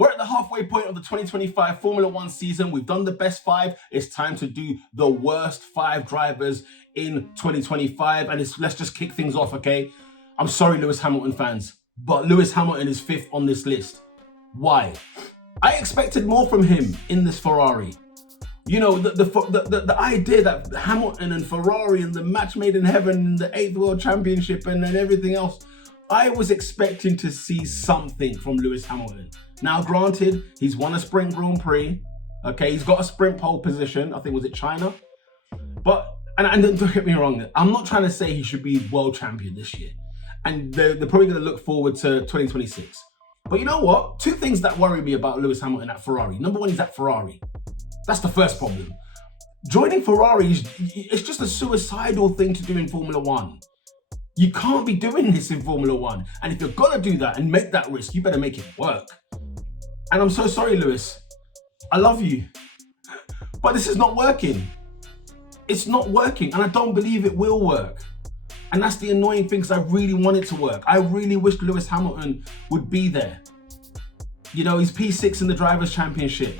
We're at the halfway point of the 2025 Formula One season. We've done the best 5. It's time to do the worst 5 drivers in 2025. And let's just kick things off, okay? I'm sorry, Lewis Hamilton fans, but Lewis Hamilton is 5th on this list. Why? I expected more from him in this Ferrari. You know, the idea that Hamilton and Ferrari and the match made in heaven and the 8th World Championship and then everything else, I was expecting to see something from Lewis Hamilton. Now, granted, he's won a sprint Grand Prix. Okay, he's got a sprint pole position. I think, was it China? But, and don't get me wrong, I'm not trying to say he should be world champion this year. And they're probably going to look forward to 2026. But you know what? 2 things that worry me about Lewis Hamilton at Ferrari. Number 1, he's at Ferrari. That's the first problem. Joining Ferrari, it's just a suicidal thing to do in Formula One. You can't be doing this in Formula One. And if you're gonna do that and make that risk, you better make it work. And I'm so sorry, Lewis. I love you. But this is not working. It's not working, and I don't believe it will work. And that's the annoying thing, because I really want it to work. I really wish Lewis Hamilton would be there. You know, he's P6 in the Drivers' Championship.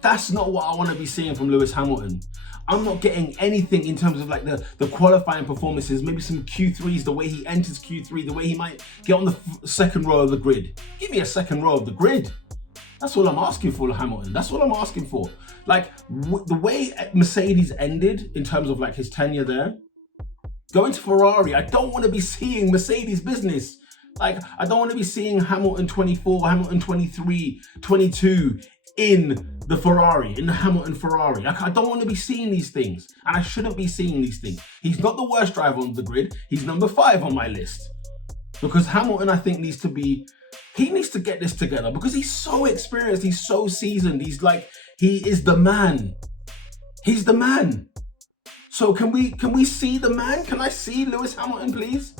That's not what I want to be seeing from Lewis Hamilton. I'm not getting anything in terms of like the qualifying performances, maybe some Q3s, the way he enters Q3, the way he might get on the second row of the grid. Give me a second row of the grid. That's all I'm asking for, Hamilton. That's all I'm asking for. Like the way Mercedes ended in terms of like his tenure there, going to Ferrari, I don't want to be seeing Mercedes business. Like, I don't want to be seeing Hamilton 24, Hamilton 23, 22 in the Ferrari, in the Hamilton Ferrari. Like, I don't want to be seeing these things, and I shouldn't be seeing these things. He's not the worst driver on the grid. He's number 5 on my list. Because Hamilton, I think, he needs to get this together, because he's so experienced, he's so seasoned. He is the man. He's the man. So can we see the man? Can I see Lewis Hamilton, please?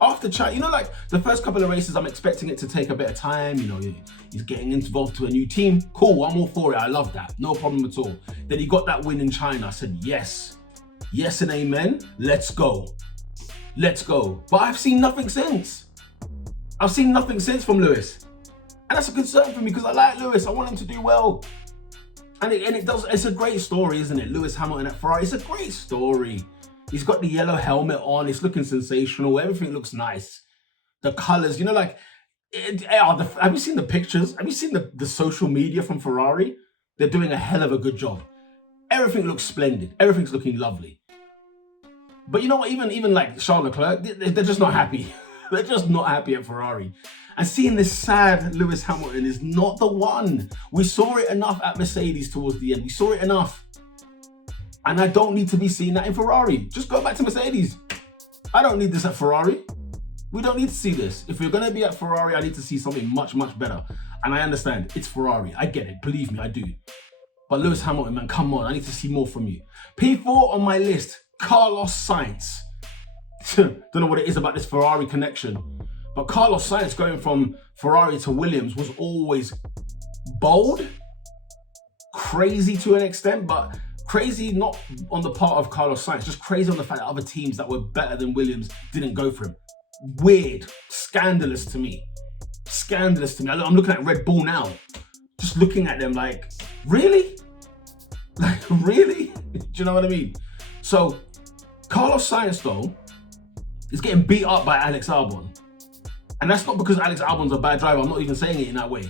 After China, you know, like the first couple of races, I'm expecting it to take a bit of time. You know, he's getting involved to a new team. Cool, I'm all for it. I love that. No problem at all. Then he got that win in China. I said, yes. Yes and amen. Let's go. Let's go. But I've seen nothing since. I've seen nothing since from Lewis. And that's a concern for me, because I like Lewis. I want him to do well. And it's a great story, isn't it? Lewis Hamilton at Ferrari, it's a great story. He's got the yellow helmet on, it's looking sensational, everything looks nice. The colors, you know, like, have you seen the pictures? Have you seen the social media from Ferrari? They're doing a hell of a good job. Everything looks splendid, everything's looking lovely. But you know what, even like Charles Leclerc, they're just not happy. They're just not happy at Ferrari. And seeing this sad Lewis Hamilton is not the one. We saw it enough at Mercedes towards the end. We saw it enough. And I don't need to be seeing that in Ferrari. Just go back to Mercedes. I don't need this at Ferrari. We don't need to see this. If we're going to be at Ferrari, I need to see something much, much better. And I understand, it's Ferrari. I get it. Believe me, I do. But Lewis Hamilton, man, come on. I need to see more from you. P4 on my list, Carlos Sainz. Don't know what it is about this Ferrari connection. But Carlos Sainz going from Ferrari to Williams was always bold, crazy to an extent, but crazy not on the part of Carlos Sainz, just crazy on the fact that other teams that were better than Williams didn't go for him. Weird, scandalous to me. Scandalous to me. I'm looking at Red Bull now, just looking at them like, really? Like, really? Do you know what I mean? So, Carlos Sainz, though, is getting beat up by Alex Albon. And that's not because Alex Albon's a bad driver. I'm not even saying it in that way.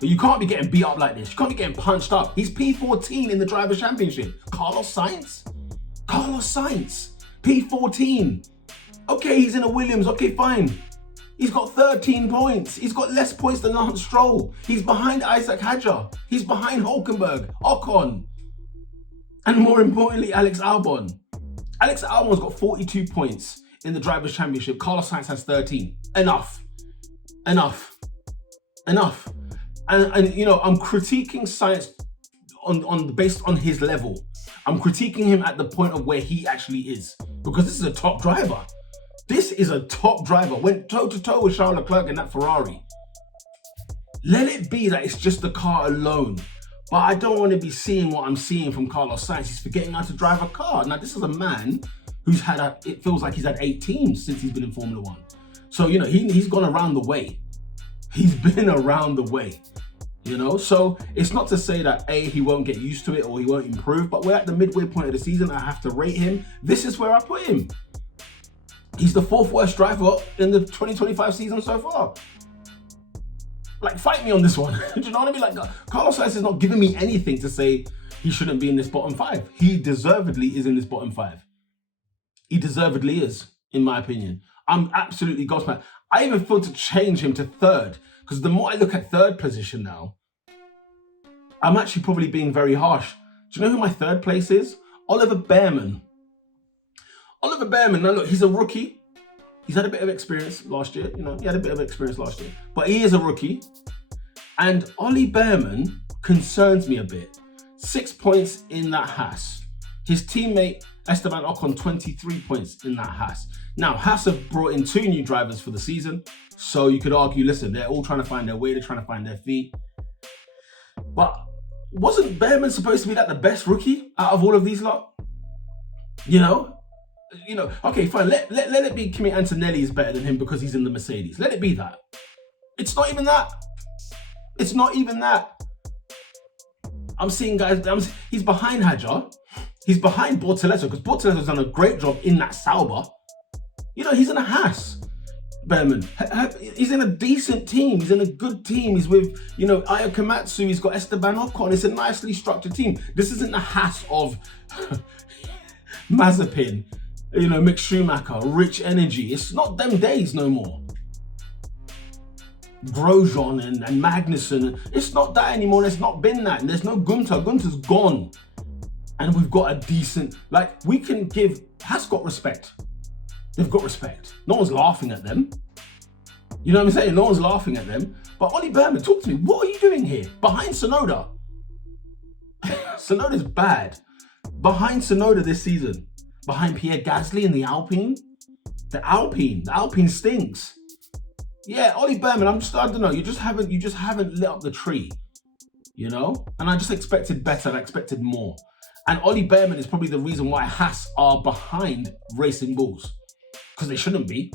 But you can't be getting beat up like this. You can't be getting punched up. He's P14 in the Drivers' Championship. Carlos Sainz? Carlos Sainz. P14. Okay, he's in a Williams. Okay, fine. He's got 13 points. He's got less points than Lance Stroll. He's behind Isaac Hadjar. He's behind Hülkenberg, Ocon. And more importantly, Alex Albon. Alex Albon's got 42 points in the Drivers' Championship. Carlos Sainz has 13. Enough. Enough. Enough. And you know, I'm critiquing Sainz based on his level. I'm critiquing him at the point of where he actually is, because this is a top driver. This is a top driver. Went toe to toe with Charles Leclerc in that Ferrari. Let it be that it's just the car alone. But I don't want to be seeing what I'm seeing from Carlos Sainz. He's forgetting how to drive a car. Now, this is a man who's it feels like he's had 8 teams since he's been in Formula One. So, you know, he's gone around the way. He's been around the way, you know? So it's not to say that A, he won't get used to it or he won't improve, but we're at the midway point of the season. I have to rate him. This is where I put him. He's the 4th worst driver in the 2025 season so far. Like, fight me on this one. Do you know what I mean? Like, Carlos Sainz is not giving me anything to say he shouldn't be in this bottom 5. He deservedly is in this bottom 5. He deservedly is, in my opinion. I'm absolutely gobsmacked. I even feel to change him to 3rd, because the more I look at 3rd position now, I'm actually probably being very harsh. Do you know who my 3rd place is? Oliver Bman. Oliver Bman, now look, he's a rookie. He's had a bit of experience last year. You know, he had a bit of experience last year. But he is a rookie. And Ollie Bman concerns me a bit. 6 points in that Haas. His teammate Esteban Ocon, 23 points in that Haas. Now, Haas have brought in 2 new drivers for the season. So you could argue, listen, they're all trying to find their way. They're trying to find their feet. But wasn't Bman supposed to be like the best rookie out of all of these lot? You know, okay, fine. Let it be Kimi Antonelli is better than him because he's in the Mercedes. Let it be that. It's not even that. It's not even that. I'm seeing guys, he's behind Hadjar. He's behind Bortoleto because Bortoletto's done a great job in that Sauber. You know, he's in a Haas. Bman. He's in a decent team. He's in a good team. He's with, you know, Aya Komatsu. He's got Esteban Ocon. It's a nicely structured team. This isn't the Haas of Mazepin, you know, Mick Schumacher, Rich Energy. It's not them days no more. Grosjean and Magnussen. It's not that anymore. There's not been that. And there's no Gunter. Gunter's gone. And we've got a decent, like, we can give, Haas got respect. They've got respect. No one's laughing at them. You know what I'm saying? No one's laughing at them. But Ollie Bman, talk to me. What are you doing here? Behind Tsunoda. Tsunoda's bad. Behind Tsunoda this season. Behind Pierre Gasly in the Alpine. The Alpine stinks. Yeah, Ollie Bman, I don't know. You just haven't lit up the tree. You know? And I just expected better. I expected more. And Ollie Bman is probably the reason why Haas are behind Racing Bulls. Because they shouldn't be.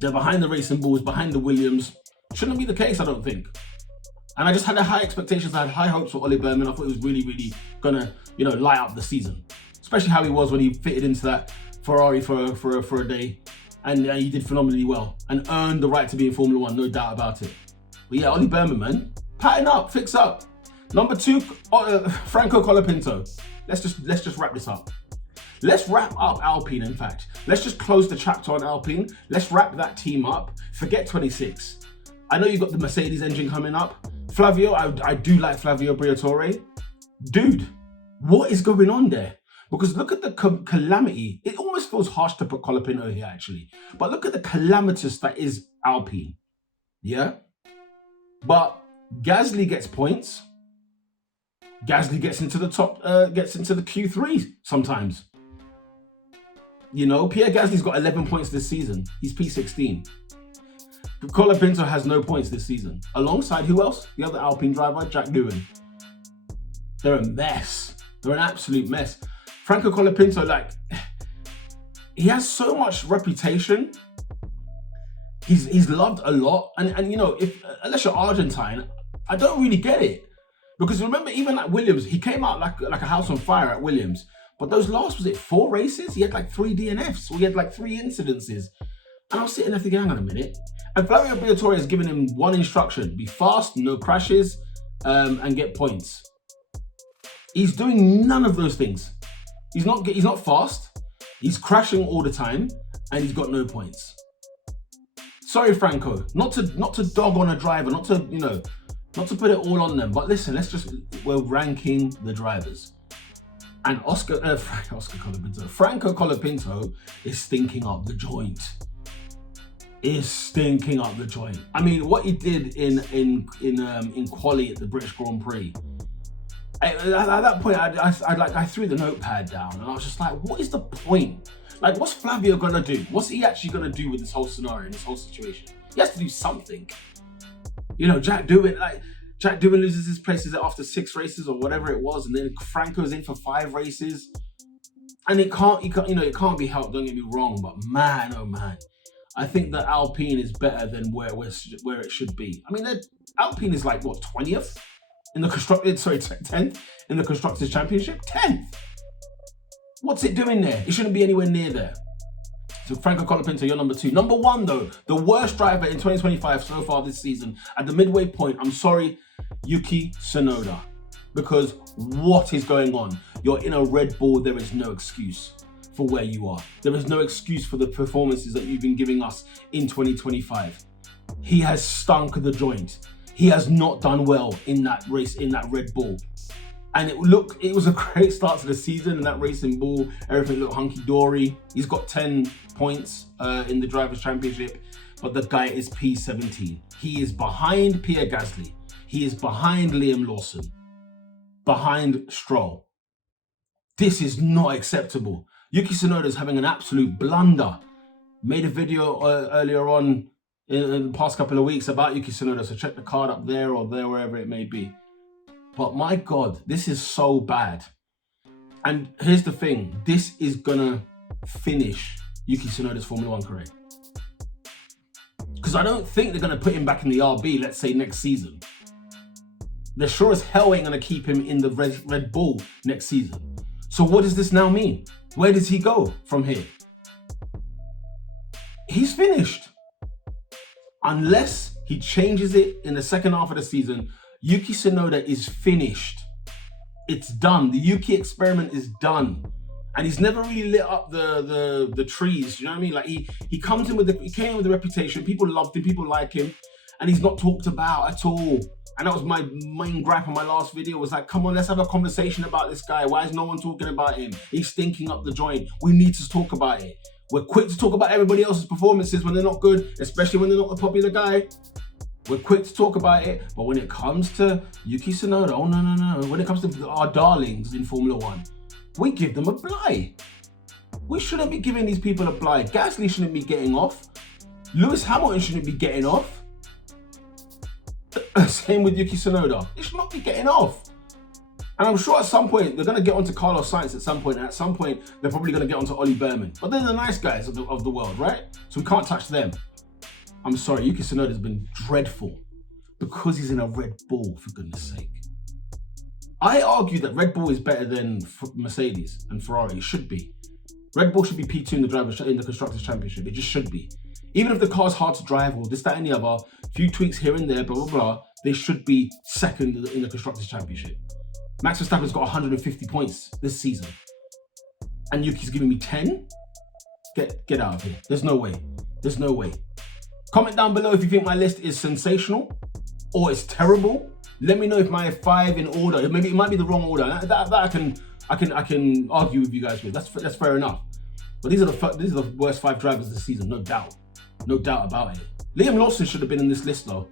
They're behind the Racing Bulls, behind the Williams. Shouldn't be the case, I don't think. And I just had high expectations. I had high hopes for Ollie Bman. I thought he was really, really gonna, you know, light up the season. Especially how he was when he fitted into that Ferrari for a day. And he did phenomenally well. And earned the right to be in Formula 1, no doubt about it. But yeah, Ollie Bman, man. Pattern up, fix up. Number 2, Franco Colapinto. Let's just wrap this up. Let's wrap up Alpine, in fact. Let's just close the chapter on Alpine. Let's wrap that team up. Forget 26. I know you've got the Mercedes engine coming up. Flavio, I do like Flavio Briatore. Dude, what is going on there? Because look at the calamity. It almost feels harsh to put Colapinto here, actually. But look at the calamitous that is Alpine. Yeah? But Gasly gets points. Gasly gets into the top, gets into the Q3 sometimes. You know, Pierre Gasly's got 11 points this season. He's P16. Colapinto has no points this season. Alongside who else? The other Alpine driver, Jack Doohan. They're a mess. They're an absolute mess. Franco Colapinto, like, he has so much reputation. He's loved a lot. And you know, unless you're Argentine, I don't really get it. Because remember, even at Williams, he came out like a house on fire at Williams. But those last, was it 4 races? He had like 3 DNFs. So he had like 3 incidences. And I was sitting there thinking, hang on a minute. And Flavio Briatore has given him one instruction. Be fast, no crashes, and get points. He's doing none of those things. He's not fast. He's crashing all the time. And he's got no points. Sorry, Franco. Not to dog on a driver. Not to put it all on them. But listen, we're ranking the drivers. And Franco Colapinto is stinking up the joint. I mean, what he did in quali at the British Grand Prix. At that point, I threw the notepad down and I was just like, what is the point? Like, what's Flavio gonna do? What's he actually gonna do with this whole scenario, this whole situation? He has to do something. You know, Jack Doohan loses his places after 6 races or whatever it was, and then Franco's in for 5 races, and it can't be helped. Don't get me wrong, but man, oh man, I think that Alpine is better than where it should be. I mean, Alpine is like, what, 20th? In the 10th in the Constructors' Championship? 10th! What's it doing there? It shouldn't be anywhere near there. So Franco Coletti, you're number 2. Number 1 though, the worst driver in 2025 so far this season, at the midway point, I'm sorry, Yuki Seno. Because what is going on? You're in a Red Bull, there is no excuse for where you are. There is no excuse for the performances that you've been giving us in 2025. He has stunk the joint. He has not done well in that race, in that Red Bull. And it was a great start to the season in that racing bull. Everything looked hunky-dory. He's got 10 points in the Drivers' Championship, but the guy is P17. He is behind Pierre Gasly. He is behind Liam Lawson, behind Stroll. This is not acceptable. Yuki Tsunoda is having an absolute blunder. Made a video earlier on in the past couple of weeks about Yuki Tsunoda, so check the card up there or there, wherever it may be. But my God, this is so bad. And here's the thing, this is gonna finish Yuki Tsunoda's Formula 1 career. Because I don't think they're gonna put him back in the RB, let's say next season. They sure as hell ain't gonna keep him in the Red Bull next season. So what does this now mean? Where does he go from here? He's finished. Unless he changes it in the second half of the season, Yuki Tsunoda is finished. It's done. The Yuki experiment is done. And he's never really lit up the trees, you know what I mean? Like he came in with a reputation, people loved him, people like him, and he's not talked about at all. And that was my main gripe on my last video, was like, come on, let's have a conversation about this guy. Why is no one talking about him? He's stinking up the joint. We need to talk about it. We're quick to talk about everybody else's performances when they're not good, especially when they're not the popular guy. We're quick to talk about it, but when it comes to Yuki Tsunoda, oh no. When it comes to our darlings in Formula 1, we give them a bly. We shouldn't be giving these people a bly. Gasly shouldn't be getting off. Lewis Hamilton shouldn't be getting off. Same with Yuki Tsunoda. They should not be getting off. And I'm sure at some point, they're going to get onto Carlos Sainz at some point. And at some point, they're probably going to get onto Ollie Bman. But they're the nice guys of the world, right? So we can't touch them. I'm sorry, Yuki Tsunoda has been dreadful because he's in a Red Bull, for goodness sake. I argue that Red Bull is better than Mercedes and Ferrari. It should be. Red Bull should be P2 in the Constructors' Championship. It just should be. Even if the car's hard to drive or this, that, and the other, few tweaks here and there, blah, blah, blah, they should be second in the Constructors' Championship. Max Verstappen's got 150 points this season. And Yuki's giving me 10? Get out of here. There's no way. There's no way. Comment down below if you think my list is sensational or it's terrible. Let me know if my 5 in order, maybe it might be the wrong order. That I can argue with you guys with. That's fair enough. But these are the worst 5 drivers this season, no doubt. No doubt about it. Liam Lawson should have been in this list though.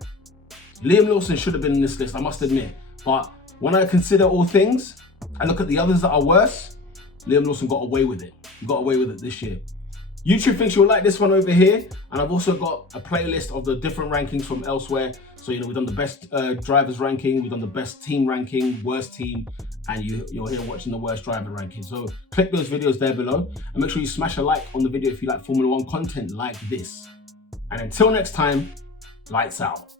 Liam Lawson should have been in this list, I must admit. But when I consider all things, I look at the others that are worse, Liam Lawson got away with it. He got away with it this year. YouTube thinks you'll like this one over here. And I've also got a playlist of the different rankings from elsewhere. So, we've done the best drivers ranking, we've done the best team ranking, worst team, and you're here watching the worst driver ranking. So click those videos there below and make sure you smash a like on the video if you like Formula 1 content like this. And until next time, lights out.